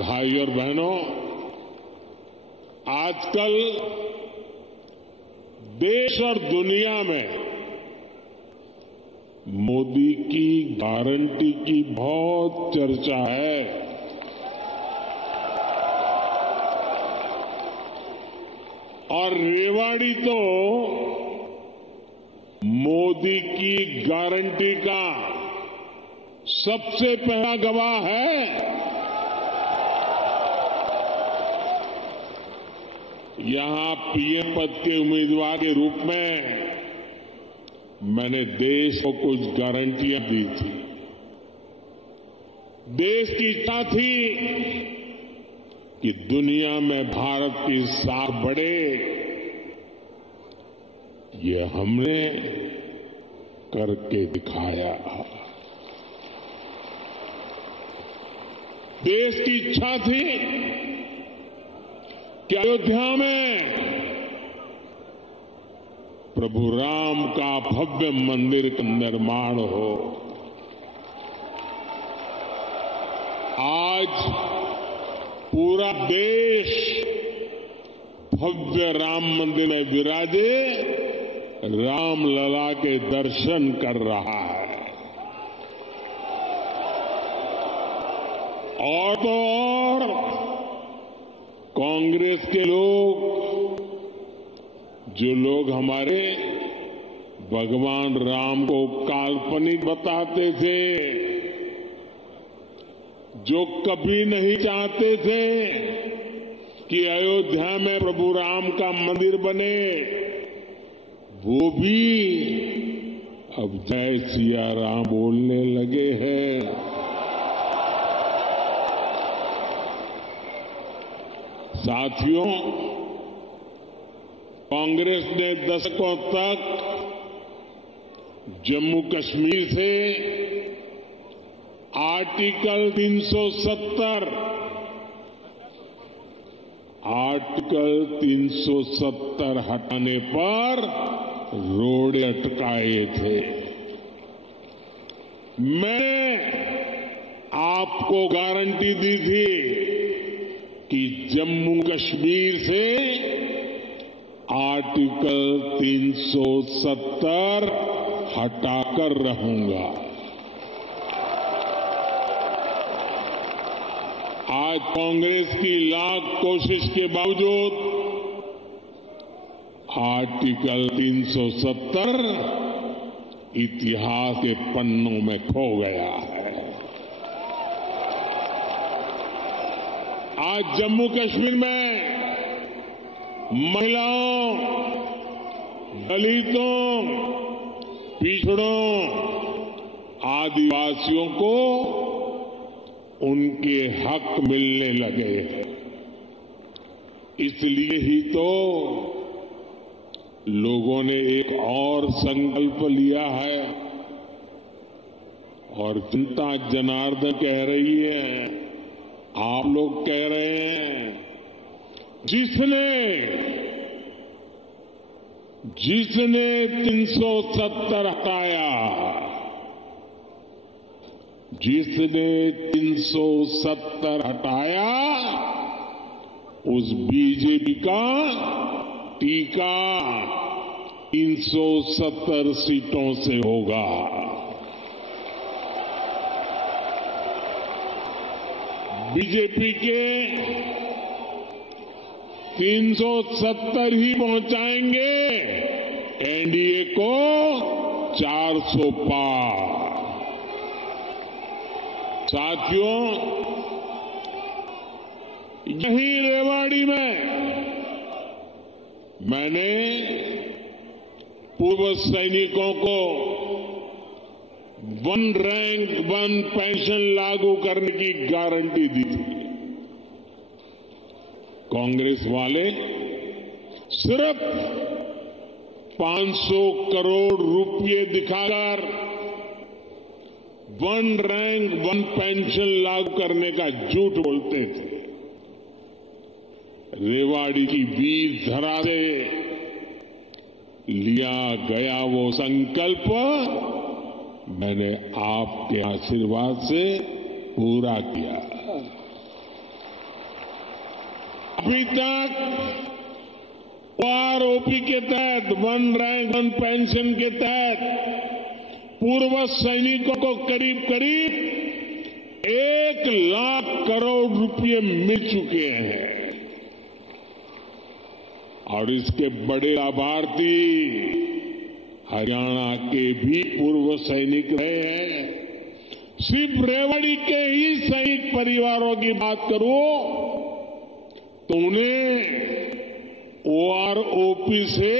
भाई और बहनों, आजकल देश और दुनिया में मोदी की गारंटी की बहुत चर्चा है। और रेवाड़ी तो मोदी की गारंटी का सबसे पहला गवाह है। यहां पीएम पद के उम्मीदवार के रूप में मैंने देश को कुछ गारंटियां दी थी। देश की इच्छा थी कि दुनिया में भारत की साख बढ़े। ये हमने करके दिखाया। देश की इच्छा थी कि अयोध्या में प्रभु राम का भव्य मंदिर का निर्माण हो। आज पूरा देश भव्य राम मंदिर में विराजे राम लला के दर्शन कर रहा है। और तो और कांग्रेस के लोग, जो लोग हमारे भगवान राम को काल्पनिक बताते थे, जो कभी नहीं चाहते थे कि अयोध्या में प्रभु राम का मंदिर बने, वो भी अब जय सिया राम बोलने लगे हैं। साथियों, कांग्रेस ने दशकों तक जम्मू कश्मीर से आर्टिकल 370 हटाने पर रोड़े अटकाए थे। मैं आपको गारंटी दी थी कि जम्मू कश्मीर से आर्टिकल 370 हटाकर रहूंगा। आज कांग्रेस की लाख कोशिश के बावजूद आर्टिकल 370 इतिहास के पन्नों में खो गया है। आज जम्मू कश्मीर में महिलाओं, दलितों, पिछड़ों, आदिवासियों को उनके हक मिलने लगे हैं। इसलिए ही तो लोगों ने एक और संकल्प लिया है और जनता जनार्दन कह रही है, आप लोग कह रहे हैं, जिसने 370 हटाया, जिसने 370 हटाया, उस बीजेपी का टीका 370 सीटों से होगा। बीजेपी के 370 ही पहुंचाएंगे एनडीए को 400 पार। साथियों, यहीं रेवाड़ी में मैंने पूर्व सैनिकों को 1 रैंक 1 पेंशन लागू करने की गारंटी दी थी। कांग्रेस वाले सिर्फ 500 करोड़ रुपए दिखाकर 1 रैंक 1 पेंशन लागू करने का झूठ बोलते थे। रेवाड़ी की वीर धरा से लिया गया वो संकल्प मैंने आपके आशीर्वाद से पूरा किया। अभी तक ओआरओपी के तहत वन रैंक वन पेंशन के तहत पूर्व सैनिकों को करीब करीब 1,00,000 करोड़ रुपए मिल चुके हैं और इसके बड़े लाभार्थी हरियाणा के भी पूर्व सैनिक रहे हैं। सिर्फ रेवाड़ी के ही सैनिक परिवारों की बात करूं तो उन्हें ओआरओपी से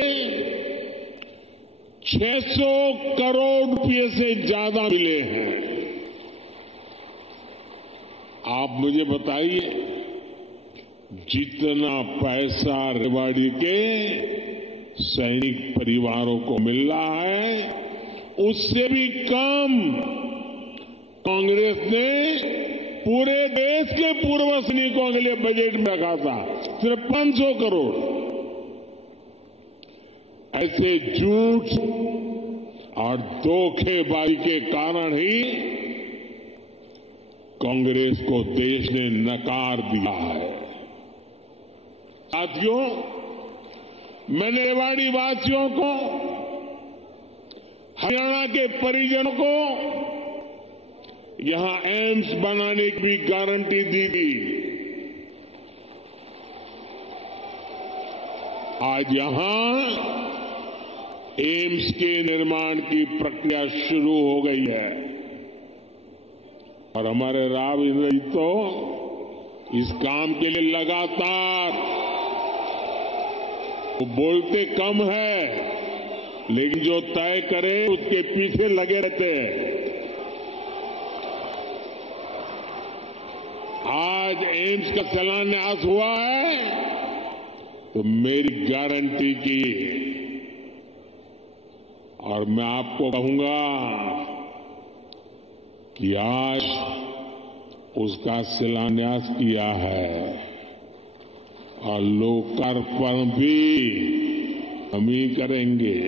600 करोड़ रुपए से ज्यादा मिले हैं। आप मुझे बताइए, जितना पैसा रेवाड़ी के सैनिक परिवारों को मिल रहा है उससे भी कम कांग्रेस ने पूरे देश के पूर्व सैनिकों के लिए बजट में रखा था, सिर्फ 500 करोड़। ऐसे झूठ और धोखेबाजी के कारण ही कांग्रेस को देश ने नकार दिया है। साथियों, मैंने रेवाड़ी वासियों को, हरियाणा के परिजनों को यहां एम्स बनाने की भी गारंटी दी थी। आज यहां एम्स के निर्माण की प्रक्रिया शुरू हो गई है और हमारे राव इंद्र जी तो इस काम के लिए लगातार, वो बोलते कम है लेकिन जो तय करे उसके पीछे लगे रहते हैं। आज एम्स का शिलान्यास हुआ है तो मेरी गारंटी की, और मैं आपको कहूंगा कि आज उसका शिलान्यास किया है और लोकार्पण भी हम ही करेंगे।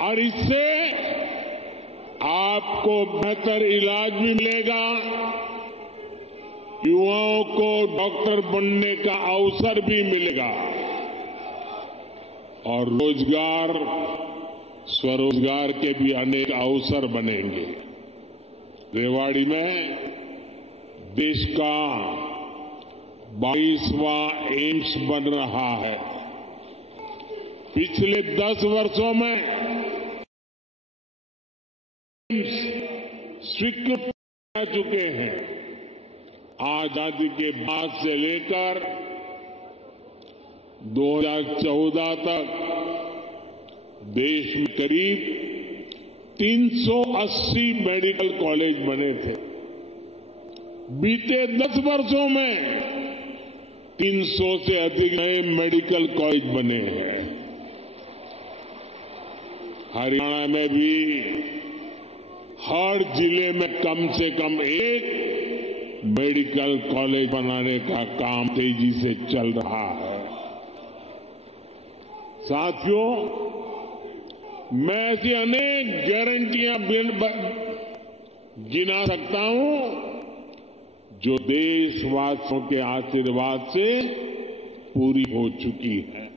और इससे आपको बेहतर इलाज भी मिलेगा, युवाओं को डॉक्टर बनने का अवसर भी मिलेगा और रोजगार, स्वरोजगार के भी अनेक अवसर बनेंगे। रेवाड़ी में देश का 22वां एम्स बन रहा है। पिछले 10 वर्षों में एम्स स्वीकृत कर चुके हैं। आजादी के बाद से लेकर 2014 तक देश में करीब 380 मेडिकल कॉलेज बने थे। बीते 10 वर्षों में 300 से अधिक नए मेडिकल कॉलेज बने हैं। हरियाणा में भी हर जिले में कम से कम एक मेडिकल कॉलेज बनाने का काम तेजी से चल रहा है। साथियों, मैं ऐसी अनेक गारंटियां गिना सकता हूं जो देशवासियों के आशीर्वाद से पूरी हो चुकी है।